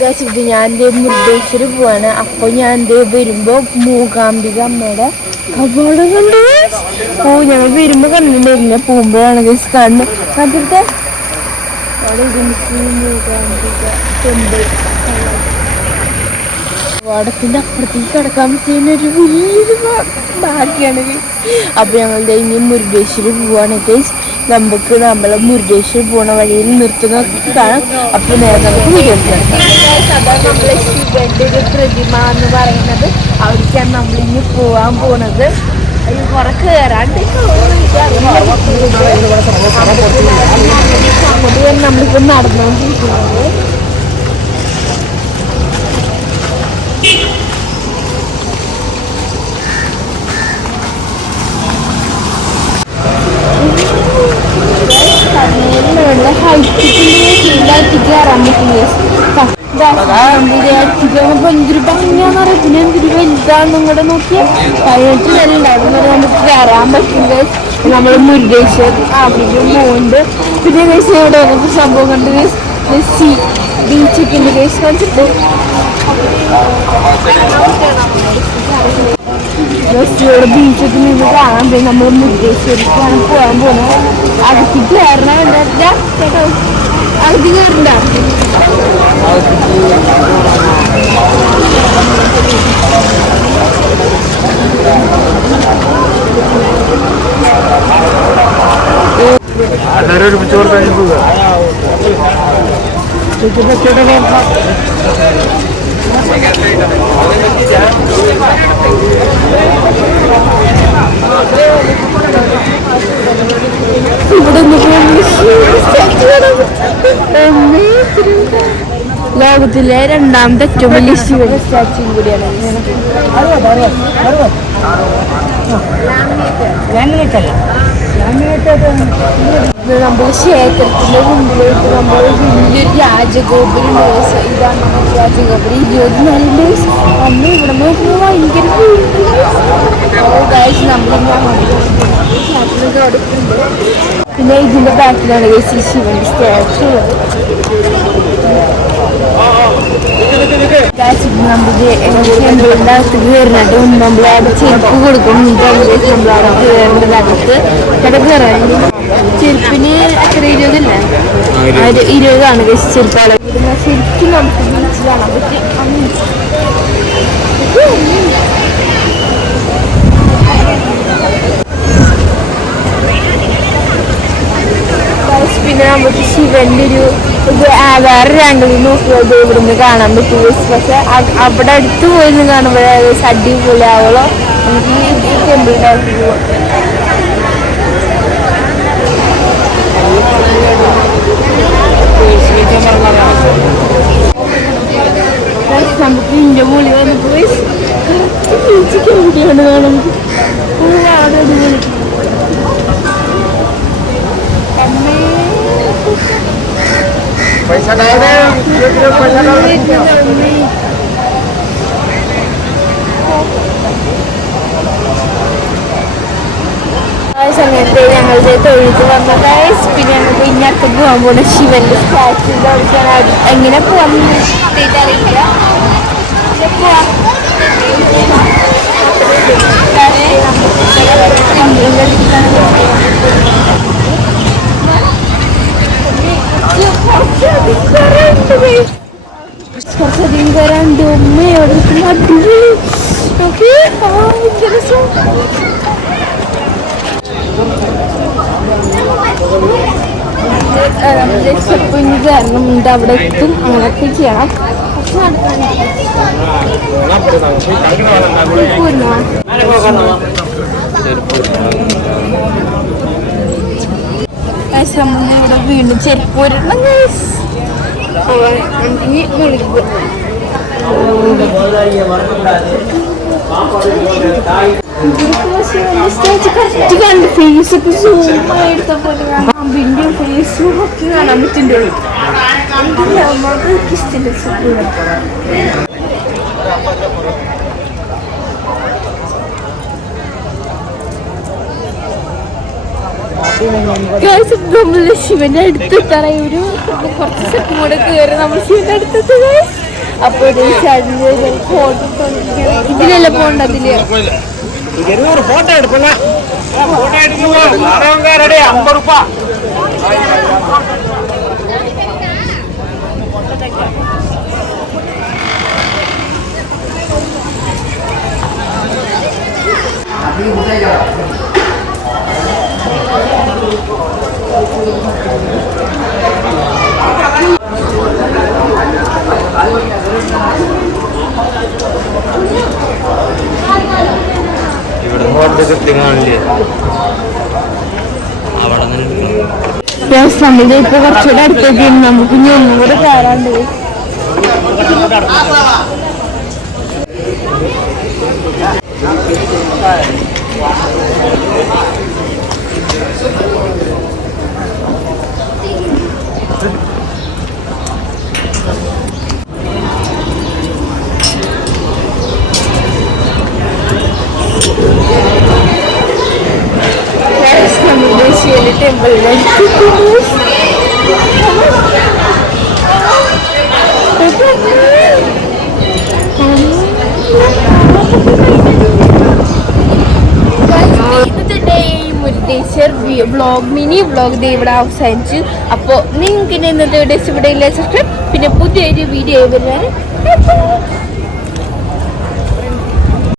ഇത് ഞാൻ മുരുടേശ്വരി പോവാണ്. അപ്പോൾ ഞാൻ വരുമ്പോൾ മൂകാംബിക അമ്മയുടെ കബോർഡ് കണ്ടു. ഞങ്ങൾ വരുമ്പോൾ കണ്ടിട്ടുണ്ടായിരുന്നില്ല, പോകുമ്പോഴാണ് ഗൈസ് കാണുന്നത്. കണ്ടിട്ട് അവിടെ മൂകാംബിക ടെമ്പിൾ കവാടത്തിൻ്റെ അപ്പുറത്തേക്ക് കിടക്കാൻ പറ്റിയൊരു വലിയൊരു ഭാഗ്യമാണ് ഗൈസ്. അപ്പോൾ ഞങ്ങളുടെ ഇനി മുരുടേശ്വരി പോവാണ് ഗൈസ്. നമുക്ക് നമ്മളെ മുരുടേശ്വരി പോണ വഴിയിൽ നിർത്തുന്നൊക്കെ കാണാം. അപ്പോൾ നേരെ നമുക്ക് വീഡിയോ എടുക്കാം. അതാണ് നമ്മളെ ശിവന്റെ ഒരു പ്രതിമ എന്ന് പറയുന്നത്. അവിടേക്കാണ് നമ്മളിനി പോകാൻ പോണത്. കുറെ കയറാണ്ട് നമ്മളിപ്പോ നടന്നുകൊണ്ടിരിക്കുന്നത്. ഹൈറ്റിക്ക് കയറാൻ പറ്റും. എന്തൊരു ഭംഗിയാന്ന് പറയാം. പിന്നെ എന്തൊരു വലുതാണെന്നും കൂടെ നോക്കിയാൽ 18 നില ഉണ്ടായിരുന്നു. നമുക്ക് കയറാൻ പറ്റില്ല. നമ്മൾ മുരുടേശ്വർ അവിടെ പോകുന്നുണ്ട്. പിന്നെ കേസ് ഇവിടെ വന്നൊരു സംഭവം കണ്ട് ബീച്ചൊക്കെ ഉണ്ട് കേസ് കണ്ടിട്ട് ഇവിടെ ബീച്ചൊക്കെ നിന്ന് കാണാൻ പോയി. നമ്മൾ മുരുടേശ്വരിക്കാണ് പോകാൻ പോകുന്നത്. അകത്ത് കയറണം എന്താ കേട്ടോ, അകത്ത് കയറണ്ട. എല്ലാവരും ഒരുമിച്ച് കഴിഞ്ഞു പോവുക. ലോകത്തിലെ രണ്ടാമത്തെ ഏറ്റവും വലിയ ശിവന്റെ സ്റ്റാച്യു കൂടിയാണ്. നമ്മൾ ക്ഷേത്രത്തിന്റെ മുമ്പിലേക്ക് നമ്മൾ വലിയൊരു രാജഗോപുരം. ഇതാണ് രാജഗോപുരം. 20 നിലയുണ്ട്. അന്ന് ഇവിടെ നോക്കുമ്പോൾ ഭയങ്കര അടുത്തുണ്ട്. പിന്നെ ഇതിന്റെ ബാക്കിലാണ് ശിവന്റെ സ്റ്റാച്യു ഉള്ളത്. ടെമ്പിളിന്റെ അകത്ത് കയറിട്ട് നമ്മൾ അവിടെ ചെരുപ്പ് കൊടുക്കും. നമ്മളവിടെ കയറേണ്ടതകത്ത് അവിടെ കയറാൻ ചെരുപ്പിന് എത്ര 20 അല്ലേ? 20 ചെരുപ്പ്. ശരിക്കും നമുക്ക് ബീച്ച് കാണാൻ പറ്റും. പിന്നെ നമുക്ക് ശിവന്റെ ഒരു വേറെ ആംഗിളിൽ നോക്കിയത് ഇവിടുന്ന് കാണാൻ പറ്റും. പക്ഷെ അവിടെ അടുത്ത് പോയി കാണുമ്പോൾ അടിപൊളി ആവളോ. നമുക്ക് ഈ ടെമ്പിളിൻ്റെ അടുത്ത് പോവാം. നമുക്ക് ഇതിൻ്റെ മുകളിൽ വന്നിട്ട് പോയി ബീച്ചിക്ക് എവിടെയാണ് കാണാൻ അവിടെ അടിപൊളി. पैसा डाल दे, पैसा डाल दे. സമയത്ത് ഞങ്ങളുടെ തൊഴിലേക്ക് വന്ന ഗൈസ്. പിന്നെ ഞങ്ങൾക്ക് ഇന്നത്തെ പോകാൻ പോകുന്ന ശിവന്റെ സ്റ്റാച്യു കളിക്കാൻ എങ്ങനെ പോകാമെന്ന് അറിയില്ല. കുറച്ചധികം കയറാണ്ട് ഉമ്മയോട് അടിപൊളി. ഓക്കെ കുഞ്ഞു കയറണം. അവിടെ എത്തും. അങ്ങനെയൊക്കെ ചെയ്യണം. ഇവിടെ വീണ്ടും ചെരുപ്പ് വരണം. ഫേസ് ഒക്കെ സൂമായെടുത്ത പോലെ പാമ്പിന്റെ ഫേസും ഒക്കെ കാണാൻ പറ്റുന്നുണ്ട്. നമ്മള് ശിവന്റെ അടുത്തെത്താറായി. ഒരു കുറച്ച് സെക്കൻഡ് കൂടെ കയറി നമ്മൾ ശിവന്റെ അടുത്തെത്തുക. അപ്പൊ ഇതിലല്ല പോണ്ടതില് ഫോട്ടോ എടുക്കുന്ന ഫോട്ടോ എടുക്കുമ്പോ 50 രൂപ. ഇവിടെ ഫോട്ടോ കൃത്യമാണില്ലേ അവിടെ നമ്മളുടെ ഇപ്പൊ കുറച്ചുകൂടെ അടുത്തേക്ക് നമുക്ക് ഇനി ഒന്നും കൂടെ കയറാണ്ട്. മുരുടേശ്വർ വ്ളോഗ് മിനി വ്ളോഗ് ഇവിടെ അവസാനിച്ചു. അപ്പോൾ നിങ്ങൾക്ക് ഇന്നത്തെ വീഡിയോസ് ഇവിടെ ഇല്ല. പിന്നെ പുതിയൊരു വീഡിയോ വരുവാൻ